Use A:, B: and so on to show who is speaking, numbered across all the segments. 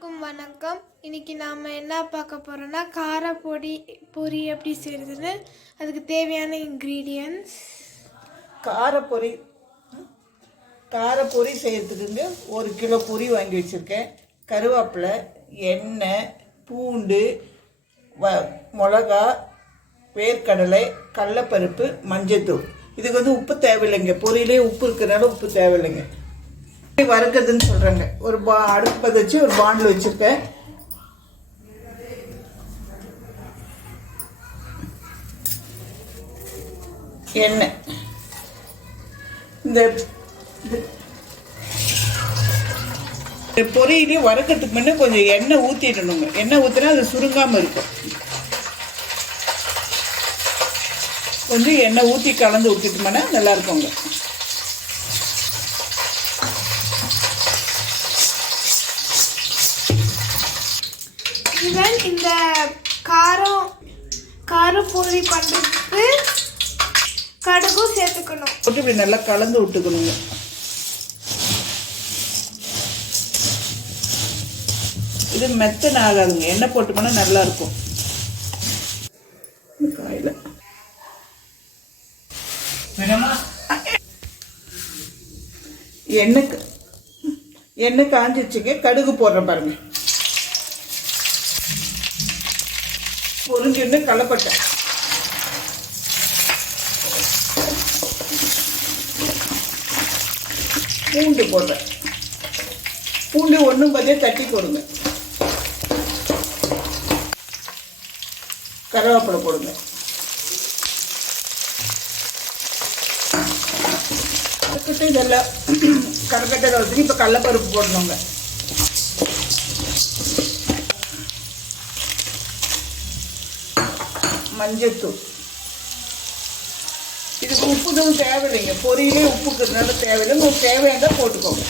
A: வணக்கம் வணக்கம். இன்றைக்கி நாம் என்ன பார்க்க போகிறோன்னா காரப்பொடி பொரி எப்படி செய்கிறதுன்னு அதுக்கு தேவையான இன்க்ரீடியன்ஸ்
B: காரப்பொரி காரப்பொரி செய்கிறதுக்குங்க ஒரு கிலோ பொரி வாங்கி வச்சுருக்கேன். கருவேப்பிலை எண்ணெய் பூண்டு வ மிளகா வேர்க்கடலை கடலைப்பருப்பு மஞ்சத்தூள். இதுக்கு வந்து உப்பு தேவையில்லைங்க. பொரியிலே உப்பு இருக்கிறனால உப்பு தேவையில்லைங்க. வறுக்கிறதுன்னு சொல்கிறேங்க ஒரு பா அடுப்பு வச்சு ஒரு பாண்டில் வச்சுருக்கேன். எண்ணெய். இந்த இந்த பொரியிலையும் வறுக்கிறதுக்கு முன்னே கொஞ்சம் எண்ணெய் ஊற்றிடணுங்க எண்ணெய் ஊற்றினா அது சுருங்காமல் இருக்கும். கொஞ்சம் எண்ணெய் ஊற்றி கலந்து விட்டுட்டோம்னா நல்லா
A: இவன் இந்த காரம் காரம் பூரி பண்ணுறதுக்கு கடுகும் சேர்த்துக்கணும்.
B: போட்டு இப்படி நல்லா கலந்து விட்டுக்கணுங்க. இது மெத்தன ஆகாதுங்க எண்ணெய் போட்டோம்னா நல்லா இருக்கும் காயில். எண்ணெய் எண்ணெய் காஞ்சிச்சுங்க கடுகு போடுறேன் பாருங்க பொரிஞ்சுன்னு கலப்பட்டை பூண்டு போடுறேன் பூண்டு ஒன்றும் பதிலே தட்டி போடுங்க. கருவேப்பிலை போடுங்க. கருக்கட்டை இதெல்லாம் கருக்கட்டை இப்போ கடலப்பருப்பு போடணுங்க. மஞ்சத்தூள். இதுக்கு உப்பு தான் தேவையில்லைங்க. பொரியலே உப்பு இருக்கிறதுனால தேவையில்லை. உங்களுக்கு தேவையாக போட்டுக்கோங்க.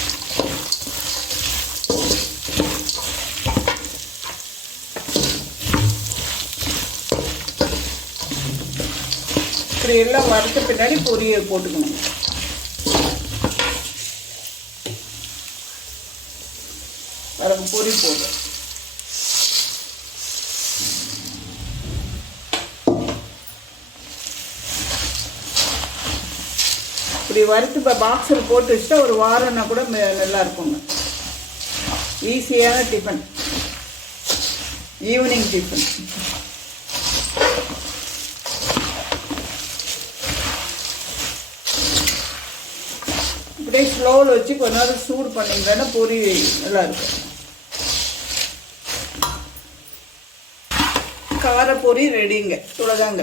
B: இப்படி எல்லாம் வறுத்த பின்னாடி பொரியல் போட்டுக்கணும். வரகு பொரி போடுறேன் இப்படி வறுத்து இப்போ பாக்ஸில் போட்டு வச்சுட்டா ஒரு வாரம்னா கூட நல்லா இருக்குங்க. ஈஸியான டிஃபன் ஈவினிங் டிஃபன் அப்படியே ஸ்லோவில் வச்சு கொஞ்ச நேரம் சூடு பண்ணிங்கன்னா பொரி நல்லா இருக்கும். காரப்பொரி ரெடிங்க இவ்வளோதாங்க